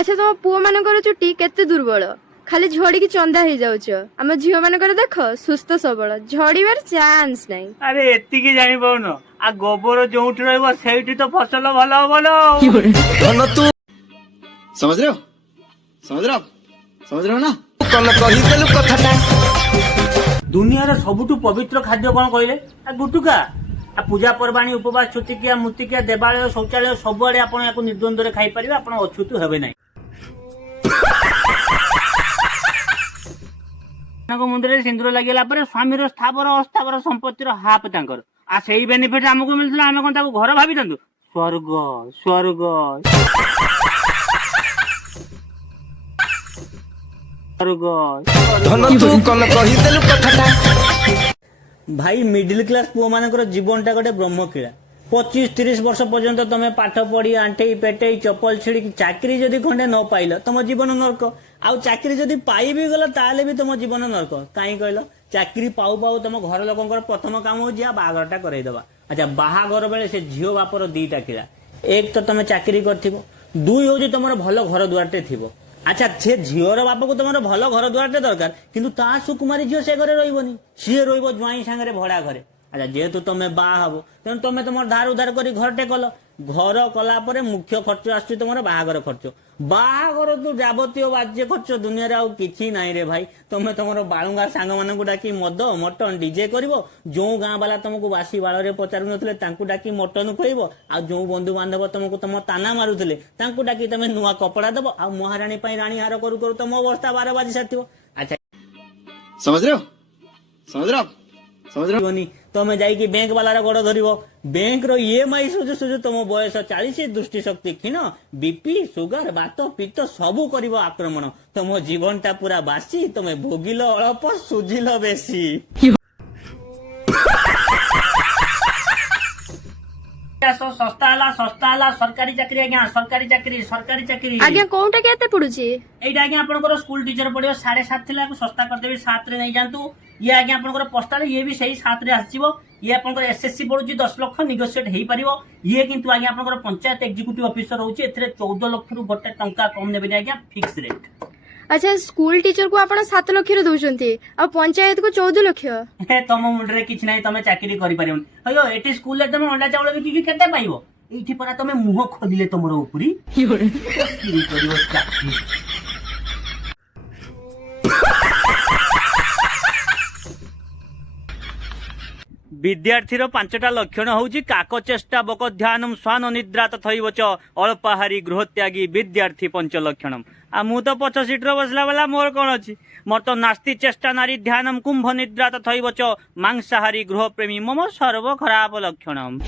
अच्छा तुम पुओ मानकर चुटी केते दुर्बल खाली झड़ी की चंदा हो जाउछ हम झियो मानकर देख सुस्थ सबल झड़ीबार चांस नहीं। अरे एतिकी जानी पाउन आ गोबर जोउठी रहइबो सेठी तो फसल भलो भलो धन तू समझ रहे हो समझ रहे हो ना कल कही देलु कथाटा दुनिया रे सबुठु पवित्र खाद्य कोन कहले आ गुटुका आ पूजा पर्वाणी उपवास छुतिकिया मुतिकिया देवालय शौचालय सबुआडे आपण याको निर्द्वंद रे खाई परिबे आपण अछुतु हेबे नै मुंडे सिंदूर लगे स्वामी स्थावर अस्थावर संपत्तिर हाफ तांकर आ सेही बेनिफिट हमको मिलता आम कौन ताको घर भाभी दंतु स्वर्ग स्वर्ग धन तू कल कही देलु कथाटा भाई मिडिल क्लास पुओ मानकर जीवनटा गोटे ब्रह्मकीड़ा 25-30 वर्ष पर्यंत तुम पाठ पढ़ी आंठे पेटे चपल छिड़ी चाकरी जदि खंडे न पाइल तुम जीवन नरक आउ चाकरी जदि पाई भी गला ताले भी तुम जीवन नरक कहीं कहल चाकरी पाऊ पाऊ तुम घर लोक प्रथम काम हो बाहाघरटा करईदबा। अच्छा बाहाघर बेले से झील बापर दीटा किड़ा एक तो तुम चाकरी कर दुई हूँ तुम भल घर दुआरटे थी। अच्छा से झीर बाप को तुम भल घर दुआरटे दरकार किंतु ता सुकुमारी झील से घरे रही सी रही ज्वाई सांगे भड़ा घरे। अच्छा जेहेतु तुम बाहा हब तेणु तुम तुम धार उधार कर घरटे कल घर कला परे मुख्य खर्च आसुची तुम बाहाघर खर्च बाहाघर तू जाबतीय बाज्य खर्च दुनिया रे आउ किछि नाही रे भाई तुम तुम बालुंगा सांग मानकु डाकी मद मटन डीजे करिवो जो गाँ वाला तुमको बासी बाल रे पचारु नथिले तांकु डाकी मटन खुइबो आ जो बंधु बांधव तुमको तुम ताना मारुथिले तांकु डाकी तुम नुआ कपड़ा दबो आ महारानी पई रानी हार करू करू तुम अवस्था 12 बाजी साथिबो। अच्छा समझ रहे हो तुम जाइए बैंक वाला गोड़ धर बैंक रो ईएमआई सुझु सुझु तुम बयस 40 दृष्टि शक्ति क्षीण बीपी सुगर बात पित्त सबू कर आक्रमण तुम जीवनटा पूरा बासी तुम भोगिल अल्प सुझिल बेसी। सस्ता सरकारी चाकरी आज्ञा सरकारी चाकरी आज्ञा कोउटा केते पडुची एटा आज्ञा आपनकर स्कूल टीचर पडियो 7.5 थिला सस्ता करदेबी 7 रे नै जानतु ये आज्ञा आपनकर पोस्टल ये भी सही 7 रे आसीबो ये आपनकर एसएससी पडुची 10 लाख नेगोशिएट हेई परिबो ये किंतु आज्ञा आपनकर पंचायत एग्जीक्यूटिव ऑफिसर होची एथरे 14 लाख रु गोटे टंका कम नेबे आज्ञा फिक्स रेट। अच्छा स्कूल टीचर को आपण 7 लाख रे दउचंती आ पंचायत को 14 लाख हे तम मुंड रे किछ नै तमे चाकरी करि परिबन अयो एटी स्कूल रे तमे अंडा चावल बिकी के केते पाइबो एठी परा तमे मुह खोलिले तमरो उपरी चाकरी करिवो चाकरी। विद्यार्थीर 5टा लक्षण होउची काकचेष्टा बक ध्यानम स्वान निद्रा तथैवच अल्पाहारी गृहत्यागी विद्यार्थी 5 लक्षणम आ मु तो 5 सीट रे बसला वाला मोर कोन अछि मोर तो नास्ति चेष्टा नारी ध्यानम कुंभ निद्रा तथैवच मांसाहारी गृह प्रेमी मम सर्व खराब लक्षणम।